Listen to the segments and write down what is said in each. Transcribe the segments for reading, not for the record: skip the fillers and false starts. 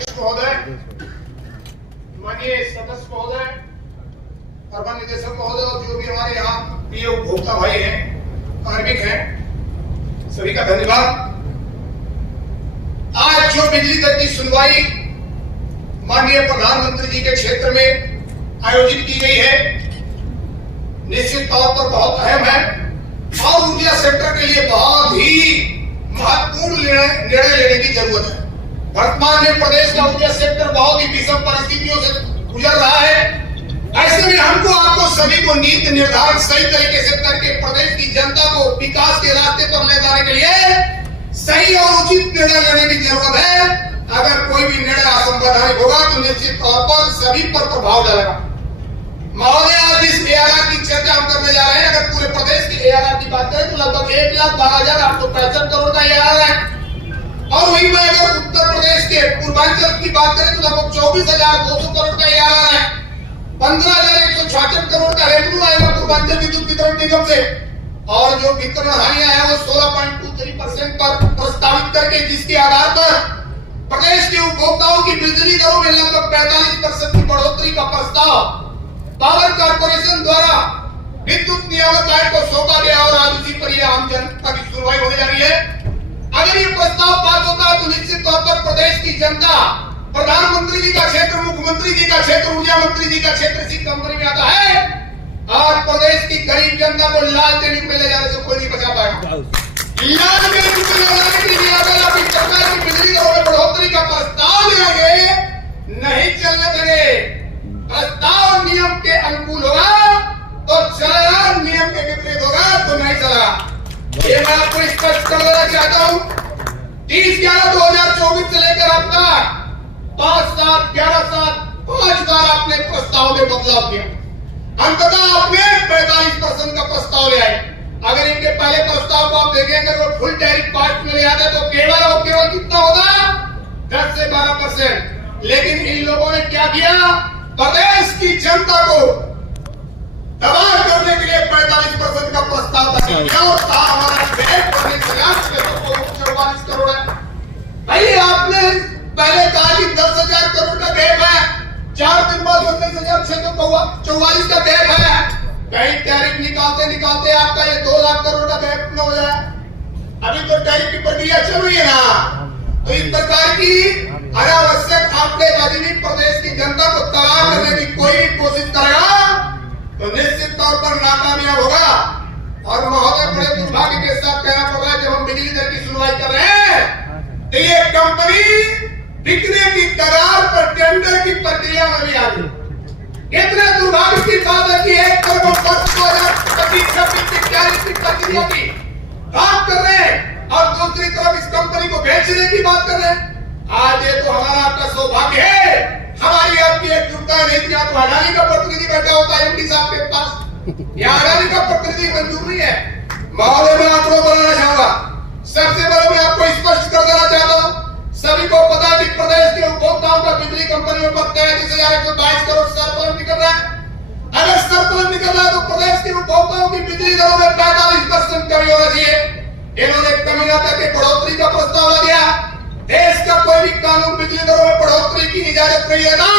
अध्यक्ष महोदय, माननीय सदस्य महोदय, प्रबंध निदेशक महोदय और जो भी हमारे यहाँ प्रिय उपभोक्ता भाई हैं, कार्मिक हैं, सभी का धन्यवाद। आज जो बिजली दर की सुनवाई माननीय प्रधानमंत्री जी के क्षेत्र में आयोजित की गई है, निश्चित तौर पर बहुत अहम है और ऊर्जा सेक्टर के लिए बहुत ही महत्वपूर्ण निर्णय लेने की जरूरत है। वर्तमान में प्रदेश का ऊर्जा सेक्टर बहुत ही विषम परिस्थितियों से गुजर रहा है। ऐसे में हमको आपको सभी को नीति निर्धारण सही तरीके से करके प्रदेश की जनता को विकास के रास्ते पर ले जाने के लिए सही और उचित निर्णय लेने की जरूरत है। अगर कोई भी निर्णय असंवैधानिक होगा तो निश्चित तौर पर सभी पर प्रभाव डालेगा। महोदय, आज इस ARR की चर्चा हम करने जा रहे हैं। अगर पूरे प्रदेश की ARR की बात करें तो लगभग 1,12,865 करोड़ का ARR है और वहीं में अगर उत्तर प्रदेश के पूर्वांचल की बात करें तो लगभग 24,200 करोड़ का ARR है। 15,166 करोड़ का रेवेन्यू आएगा पूर्वांचल विद्युत वितरण निगम से और जो वितरण हानियां है वो 16.23% पर प्रस्तावित करके जिसके आधार पर प्रदेश के उपभोक्ताओं की बिजली दरों में लगभग 45% की बढ़ोतरी का प्रस्ताव पावर कॉर्पोरेशन द्वारा विद्युत नियामक आयोग को सौंपा गया और आज उसी पर यह आम जनता की सुनवाई होने जा रही है। अगर ये प्रस्ताव पास होता है तो निश्चित तौर पर प्रदेश की जनता प्रधानमंत्री जी का क्षेत्र, मुख्यमंत्री जी का क्षेत्र, ऊर्जा मंत्री जी का क्षेत्र इसी कंपनी में आता है और प्रदेश की गरीब जनता को लाल टेनिंग में ले जाने से कोई नहीं बचा पाएगा। लाल टेनिंग में ले जाने के लिए अगर आप इस सरकार की बिजली दरों में बढ़ोतरी का प्रस्ताव लेंगे, नहीं चलने देंगे। प्रस्ताव नियम के अनुकूल होगा तो चलेगा, नियम के विपरीत होगा तो नहीं चलेगा। ये मैं आपको स्पष्ट कर देना चाहता हूँ। 30/11/2024 से लेकर अब तक 5 साल 11 साल 5 बार आपने प्रस्ताव में बदलाव किया। अंततः आपने 45% का प्रस्ताव ले आए। अगर इनके पहले प्रस्ताव को आप देखेंगे तो फुल टैरिफ कॉस्ट में ले आते तो केवल कितना होगा 10 से 12%। लेकिन इन लोगों ने क्या किया, प्रदेश की जनता को तबाह करने के लिए 45% का प्रस्ताव किया और हमारा 44 करोड़ है। भाई आपने पहले कहा कि 10,000 करोड़ का गैप है, 4 दिन बाद 19,644 का गैप है। कहीं टैरिफ निकालते निकालते आपका ये 2 लाख करोड़ का गैप न हो जाए। अभी तो टैरिफ की प्रक्रिया चल रही है ना, तो इस प्रकार की अनावश्यक आंकड़ेबाजी में प्रदेश की जनता को तबाह करने की कोई भी कोशिश करेगा तो निश्चित तौर पर नाकामयाब होगा। और महोदय, बड़े दुर्भाग्य के साथ कहना पड़ रहा है जब हम बिजली दर की सुनवाई कर रहे हैं तो ये कंपनी बिकने की कगार पर टेंडर की प्रक्रिया में भी आ गई। इतने दुर्भाग्य की बात है कि 1 करोड़ 10,26,26 की प्रक्रिया की बात कर रहे हैं और दूसरी तरफ इस कंपनी को बेचने की बात कर रहे हैं। आज ये तो हमारा आपका सौभाग्य है, हमारी आपकी एकजुटता नहीं थी। आप अडानी का प्रतिनिधि बैठा होता है एमडी साहब के पास, या अडानी का प्रतिनिधि मंजूर नहीं है। महोदय, मैं आपको बताना चाहूंगा, सबसे पहले मैं आपको स्पष्ट कर देना चाहता हूँ, सभी को पता है कि प्रदेश के उपभोक्ताओं का बिजली कंपनियों पर 33,122 करोड़ सरप्लस निकल रहा है। अगर सरप्लस निकल रहा है तो प्रदेश के उपभोक्ताओं की बिजली दरों में 45% कमी होना चाहिए। इन्होंने कमी न करके बढ़ोतरी का प्रस्ताव दिया। देश का कोई भी कानून बिजली दरों में बढ़ोतरी की इजाजत नहीं है ना,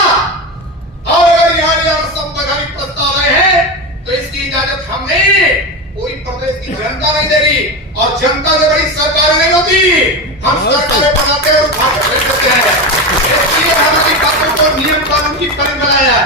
और अगर यहाँ संवैधानिक प्रस्ताव आए हैं तो इसकी इजाजत हम नहीं, पूरी प्रदेश की जनता नहीं देगी और जनता से बड़ी सरकार नहीं होती। हम सरकारें बनाते हैं और उठाते देते हैं, इसलिए हमारी बातों को नियम कानून की कड़ी बनाया।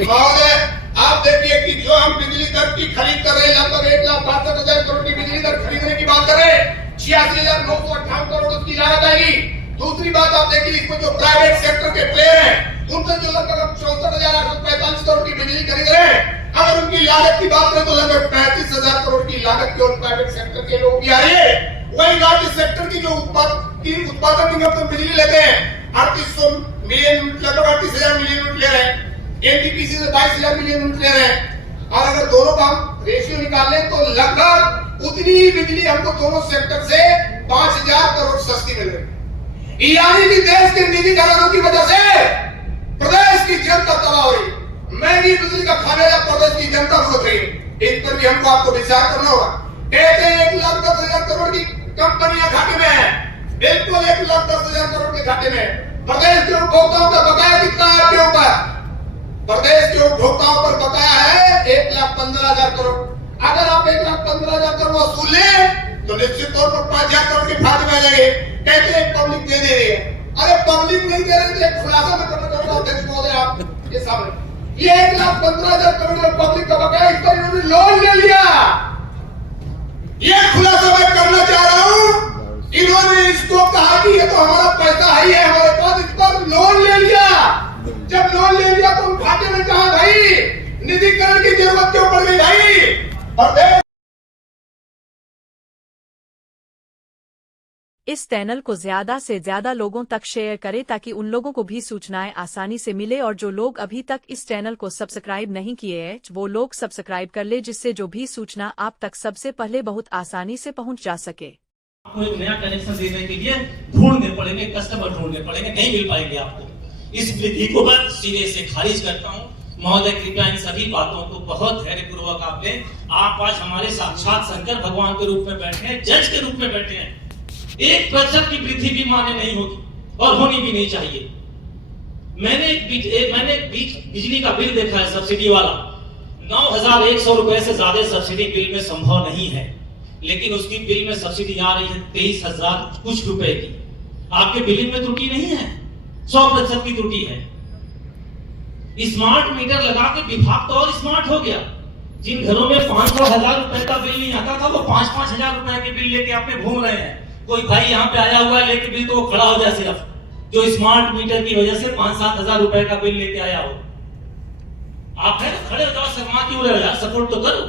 महोदय, आप देखिए कि जो हम बिजली दर की खरीद कर रहे हैं, लगभग 1,62,000 करोड़ की बिजली दर खरीदने की बात करें, 86,958 करोड़ उसकी लागत आएगी। दूसरी बात आप देखिए, इसमें जो प्राइवेट सेक्टर के प्लेयर हैं उनसे जो लगभग 64,845 करोड़ की बिजली खरीद रहे हैं, अगर उनकी लागत की बात करें तो लगभग 35,000 करोड़ की लागत केवल प्राइवेट सेक्टर के लोग भी आ रही है। वही राज्य सेक्टर की जो उत्पादन निगम से बिजली लेते हैं 3800 मिलियन, लगभग 38,000 मिलियन यूनिट ले रहे हैं। एनटीपीसी से 22,000 मिलियन यूनिट ले रहे हैं और अगर दोनों का रेशियो निकाल लें तो लगभग उतनी ही बिजली हमको दोनों सेक्टर से 5,000 करोड़ सस्ती मिल रही है। यानी कि देश के निजी घरानों की वजह से प्रदेश की जनता तबाह हो रही है। महंगी बिजली का खामेयाजा प्रदेश की जनता भुगत रही है। इस पर भी हमको आपको विचार करना होगा। कहते हैं 1,10,000 करोड़ की कंपनियां घाटे में है, बिल्कुल 1,10,000 करोड़ के घाटे में। प्रदेश के उपभोक्ताओं का बकाया कितना है आपके ऊपर? प्रदेश के उपभोक्ताओं पर बकाया है 1,15,000 करोड़। अगर आप 1,15,000 करोड़ वसूल लें तो निश्चित तौर पर 5,000 करोड़ के फायदे मिलेंगे। कहते हैं पब्लिक दे रही है, अरे पब्लिक नहीं दे रही तो एक खुलासा में करना चाहूंगा अध्यक्ष महोदय आप ये सामने, ये 1,15,000 करोड़ पब्लिक का बकाया, इस पर इन्होंने लोन ले लिया। ये खुलासा मैं करना चाह रहा हूं, इन्होंने इसको कहा कि ये तो हमारा पैसा ही है हमारे पास, इस पर लोन ले लिया। जब लोन ले लिया तो खाते में कहा भाई निधिकरण की जरूरत क्यों पड़ गई भाई? इस चैनल को ज्यादा से ज्यादा लोगों तक शेयर करें ताकि उन लोगों को भी सूचनाएं आसानी से मिले, और जो लोग अभी तक इस चैनल को सब्सक्राइब नहीं किए हैं वो लोग सब्सक्राइब कर ले, जिससे जो भी सूचना आप तक सबसे पहले बहुत आसानी से पहुंच जा सके। आपको एक नया कनेक्शन देने के लिए ढूंढने पड़ेंगे, कस्टमर ढूंढने पड़ेंगे, नहीं मिल पाएंगे आपको। इस वृद्धि को मैं सिरे से खारिज करता हूं। महोदय कृपया इन सभी बातों को बहुत धैर्यपूर्वक आप लें। आप आज हमारे साक्षात शंकर भगवान के रूप में बैठे हैं, जज के रूप में बैठे हैं। 1% की वृद्धि भी मान्य नहीं होगी और होनी भी नहीं चाहिए। मैंने बिजली का बिल देखा है सब्सिडी वाला, 9,100 रुपए से ज्यादा सब्सिडी बिल में संभव नहीं है, लेकिन उसकी बिल में सब्सिडी आ रही है 23,000 कुछ रुपए की। आपके बिलिंग में त्रुटि नहीं है, 100% की त्रुटि है। स्मार्ट मीटर लगा के विभाग तो और स्मार्ट हो गया। जिन घरों में 500,000 रुपए का बिल नहीं आता था वो 5-5 हजार रुपए के बिल लेके आपने घूम रहे हैं। कोई भाई यहाँ पे आया हुआ है लेके बिल तो खड़ा हो जाए, सिर्फ जो स्मार्ट मीटर की वजह से 5-7 हजार रुपए का बिल लेके आया हो। आप है खड़े हो जाओ, शर्मा क्यों रहे हो यार, सपोर्ट तो करो।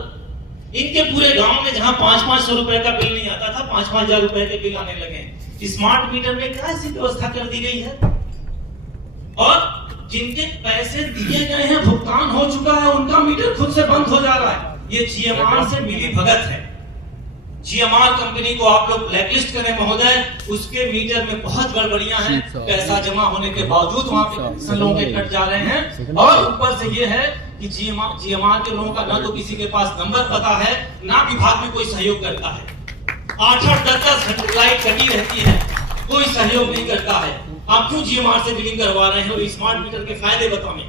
इनके पूरे गांव में जहां 500-500 रुपए का बिल नहीं आता था, 5-5 हजार रुपए के बिल आने लगे। स्मार्ट मीटर में क्या ऐसी व्यवस्था कर दी गई है? और जिनके पैसे दिए गए हैं, भुगतान हो चुका है, उनका मीटर खुद से बंद हो जा रहा है। ये जीएमआर से मिली भगत है। जीएमआर कंपनी को आप लोग ब्लैकलिस्ट करें महोदय, उसके मीटर में बहुत गड़बड़ियां हैं। पैसा जमा होने के बावजूद वहां पे लोगों के कट जा रहे हैं। और ऊपर से ये है कि जीएमआर के लोगों का ना तो किसी के पास नंबर पता है, ना विभाग में कोई सहयोग करता है। 8-8, 10-10 घंटे लाइट कटी रहती है, कोई सहयोग नहीं करता है। आप क्यों जीएमआर से बिलिंग करवा रहे हैं? और स्मार्ट मीटर के फायदे बताएं।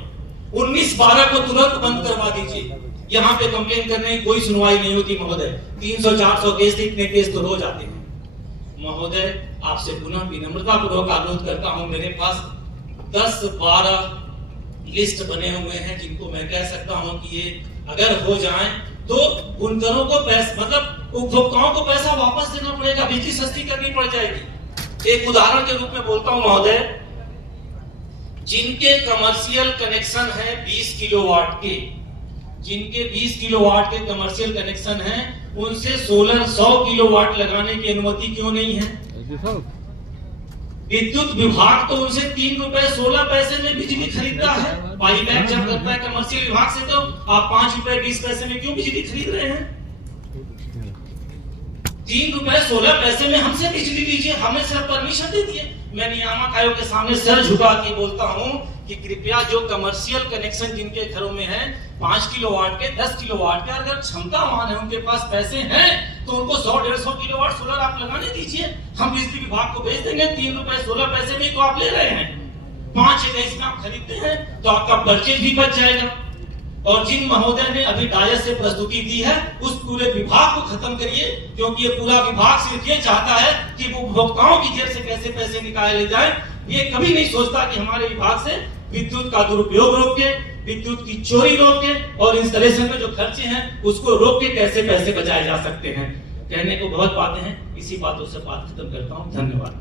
19-12 को तुरंत बंद करवा दीजिए। यहाँ पे कंप्लेन करने की कोई सुनवाई नहीं होती महोदय। 300-400 केस, इतने केस तो रोज आते हैं। महोदय आपसे पुनः विनम्रता पूर्वक अनुरोध करता हूँ, मेरे पास 10-12 लिस्ट बने हुए हैं जिनको मैं कह सकता हूँ कि ये अगर हो जाएं तो बुनकरों को पैसा, मतलब उपभोक्ताओं को पैसा वापस देना पड़ेगा, बिजली सस्ती करनी पड़ जाएगी। एक उदाहरण के रूप में बोलता हूं महोदय, जिनके कमर्शियल कनेक्शन है 20 किलोवाट के, जिनके 20 किलोवाट के कमर्शियल कनेक्शन हैं, उनसे सोलर 100 किलोवाट लगाने की अनुमति क्यों नहीं है? विद्युत विभाग तो उनसे 3 रुपए 16 पैसे में बिजली खरीदता है। बाई बैक जब करता है कमर्शियल विभाग से, तो आप 5 रुपए 20 पैसे में क्यों बिजली खरीद रहे हैं? 3 रुपए 16 पैसे में हमसे बिजली लीजिए, हमें सिर्फ परमिशन दे दिए। मैं नियामक आयोग के सामने सर झुका के बोलता हूं कि कृपया जो कमर्शियल कनेक्शन जिनके घरों में है 5 किलोवाट के, 10 किलोवाट के, अगर क्षमतावान है, उनके पास पैसे हैं, तो उनको 100-150 किलोवाट सोलर आप लगाने दीजिए। हम बिजली विभाग को भेज देंगे। 3 रुपए 16 पैसे में तो आप ले रहे हैं, 5-6 में आप खरीदते हैं, तो आपका परचेज भी बच जाएगा। और जिन महोदय ने अभी डायस से प्रस्तुति दी है, उस पूरे विभाग को खत्म करिए, क्योंकि ये पूरा विभाग सिर्फ ये चाहता है कि वो उपभोक्ताओं की जेब से कैसे पैसे निकाले जाए। ये कभी नहीं सोचता कि हमारे विभाग से विद्युत का दुरुपयोग रोक के, विद्युत की चोरी रोक के, और इंस्टॉलेशन में जो खर्चे हैं उसको रोक के कैसे पैसे बचाए जा सकते हैं। कहने को बहुत बातें हैं, इसी बातों से बात खत्म करता हूँ। धन्यवाद।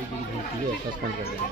एकदम सस्पेंड कर देंगे।